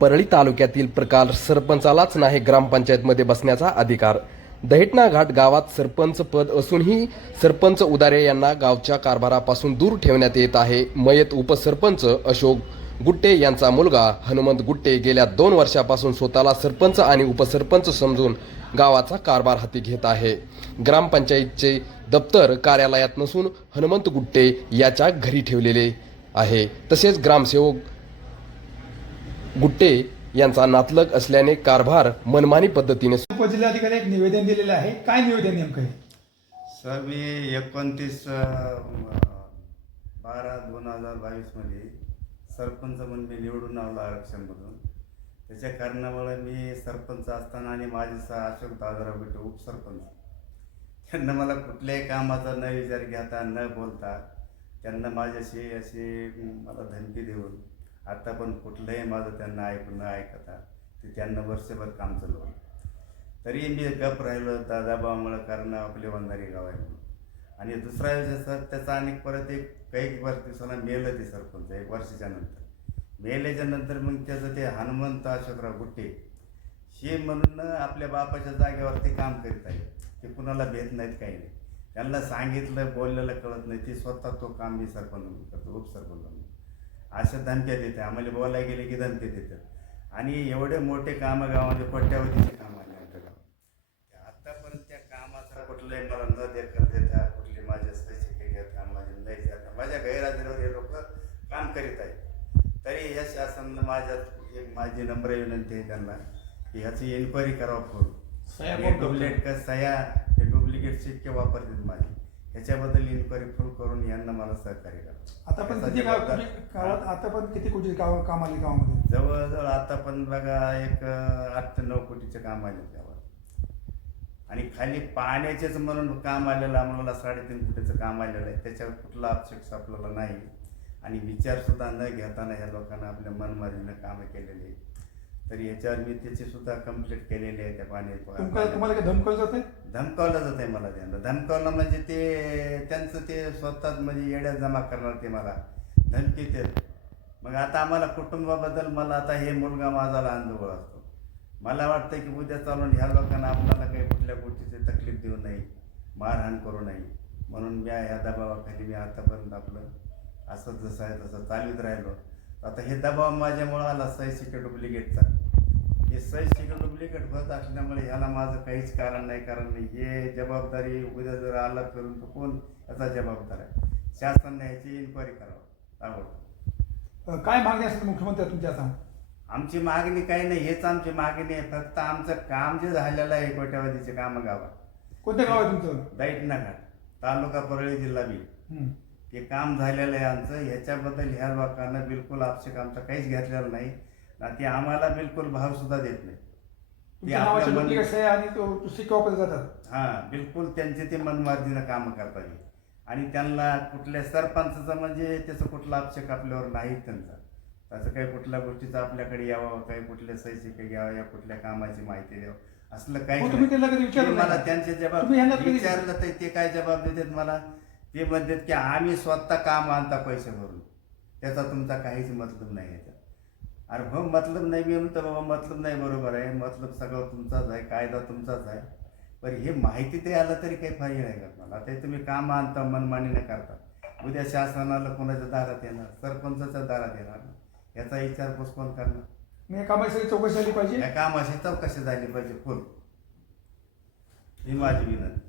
परळी तालुक्यातील प्रकार सरपंचालाच नाही ग्रामपंचायतमध्ये बसण्याचा अधिकार. दहेटणा घाट गावात सरपंच पद असूनही सरपंच उदारे यांना गावच्या कारभारापासून दूर ठेवण्यात येत आहे. मयत उपसरपंच अशोक गुट्टे यांचा मुलगा हनुमंत गुट्टे गेल्या दोन वर्षापासून स्वतःला सरपंच आणि उपसरपंच समजून गावाचा कारभार हाती घेत आहे. ग्रामपंचायतचे दप्तर कार्यालयात नसून हनुमंत गुट्टे याच्या घरी ठेवलेले आहे. तसेच ग्रामसेवक गुट्टे यांचा नातलग असल्याने कारभार मनमानी पद्धतीने उपजिल्हाधिकारी एक निवेदन दिलेलं आहे. काय निवेदन नेमकं आहे? सर मी एकोणतीस बारा दोन हजार बावीसमध्ये सरपंच म्हणून मी निवडून आलो आरक्षणमधून. त्याच्या कारणामुळे मी सरपंच असताना आणि माझे स अशोक दादाराव बिटे उपसरपंच. त्यांना मला कुठल्याही कामाचा न विचार घेता न बोलता त्यांना माझ्याशी अशी मला धमकी देऊन आता पण कुठलंही माझं त्यांना ऐकून न ऐकता ते त्यांना वर्षभर काम चालवलं तरी मी गप राहिलो दादाभावामुळं कारण आपले वंधारी गाव आहे म्हणून. आणि दुसरा विषय सर त्याचा आणि परत एक काही वर्ष दिवसाला मेलं ते सरपंच एक वर्षाच्या नंतर. मेल्याच्या नंतर मग त्याचं ते हनुमंत अशोकराव गुट्टे हे म्हणून आपल्या बापाच्या जागेवर ते काम करीत आहे ते कुणाला भेट नाहीत काही नाही. त्यांना सांगितलं बोललेलं कळत नाही. ते स्वतः तो काम मी सरपंच करतो उपसरपंच म्हणून. अशा धमक्या देते आम्हाला बोलायला गेले की धमक्या देतात. आणि एवढे मोठे कामं गावामध्ये कोट्यावधीचे काम आले आमच्या गावात. आतापर्यंत त्या कामाचा कुठलंही मला न देखत देता कुठली माझ्या पैसे घेता माझे नाही जाता माझ्या गैरहजेरीवर हे लोक काम करीत आहेत. तरी या शासनानं माझ्यात एक माझी नम्र विनंती आहे त्यांना की ह्याची एन्क्वायरी करावं करतं? डुप्लिकेट का सह्या हे डुप्लिकेट शिक्के वापरतात माझे. ह्याच्याबद्दल इन्क्वायरी फुल करून यांना मला सहकार्य करा. आता पण किती गाव जबाबदार- तुम्ही गावात आता पण किती कोटी गाव काम आले गावामध्ये? जवळजवळ आता पण बघा एक अं, आठ ते नऊ कोटीचे काम आले गावात. आणि खाली पाण्याचेच म्हणून काम आलेलं आम्हाला साडेतीन कोटीचं काम आलेलं आहे. त्याच्यावर कुठला आक्षेप आपल्याला नाही. आणि विचारसुद्धा न घेताना ह्या लोकांना आपल्या मनमारीनं कामं केलेली आहेत. तर याच्यावर मी त्याची सुद्धा कंप्लीट केलेली आहे त्या पाणी तुम्हाला काय धमकवलं जाते धमकावलं जात आहे मला त्यांना. धमकावलं म्हणजे ते त्यांचं ते स्वतःच म्हणजे येड्यात जमा करणार ते मला. धमकी ते. मग आता आम्हाला कुटुंबाबद्दल मला आता हे मुलगा माझा लहान जवळ असतो. मला वाटतं की उद्या चालून ह्या लोकांना आपल्याला काही कुठल्या गोष्टीची तकलीफ देऊ नये मारहाण करू नये. म्हणून मी ह्या दबावाखाली मी आतापर्यंत आपलं असं जसं आहे तसं चालवीत राहिलो. आता हे दबाव माझ्यामुळं आला सही सिक्युर डुप्लिकेटचा. सही सिक्युर डुप्लिकेट होत असल्यामुळे ह्याला माझं काहीच कारण नाही कारण हे जबाबदारी उद्या जर आला फिरून तर कोण याचा जबाबदार आहे? शासनाने ह्याची इन्क्वायरी करावं. आवडतं अं, काय मागणी असेल मुख्यमंत्री तुमच्या आता? आमची मागणी काही नाही हेच आमची मागणी आहे. फक्त आमचं काम जे झालेलं आहे कोट्यावधीचे कामं गावात कोणतं गाव आहे तुमचं? दैटना घाट तालुका परळी जिल्हा बीड हं. काम झालेलं आहे आमचं. ह्याच्याबद्दल ह्या लोकांना बिलकुल आमचा काहीच घेतलेला नाही. ना ते आम्हाला बिलकुल भाव सुद्धा देत नाही. ते तुमच्या आणि वापरले जातात हां बिलकुल त्यांचे ते मनमार्जीनं कामं करतात हे. आणि त्यांना कुठल्या सरपंचाचं म्हणजे त्याचं कुठला आक्षेप आपल्यावर नाही त्यांचा. त्याचं काही कुठल्या गोष्टीचं आपल्याकडे यावं काही कुठल्या सहीशिके घ्यावं या कुठल्या कामाची माहिती द्यावं असलं काही हो, तुम्ही त्याला कधी विचारलं मला नाही? त्यांचे जबाब तुम्ही ह्यांना कधी- विचारलं तर ते काय जबाब देतात मला? ते म्हणतात की आम्ही स्वतः काम आणता पैसे भरून. त्याचा तुमचा काहीच मतलब नाही याच्यात. अरे हो मतलब नाही मी म्हणतो बाबा मतलब नाही बरोबर आहे. मतलब सगळं तुमचाच आहे कायदा तुमचाच आहे. पण हे माहिती ते आलं तरी काही फायदा नाही का मला. ते तुम्ही काम आणता मनमानीनं करता. उद्या शासनाला कोणाच्या दारात येणार? सरपंचाच्या दारात येणार याचा विचारपूस कोण करणार. मी सगळी चौकशी झाली पाहिजे? या कामाची चौकशी झाली पाहिजे फुल ही माझी विनंती.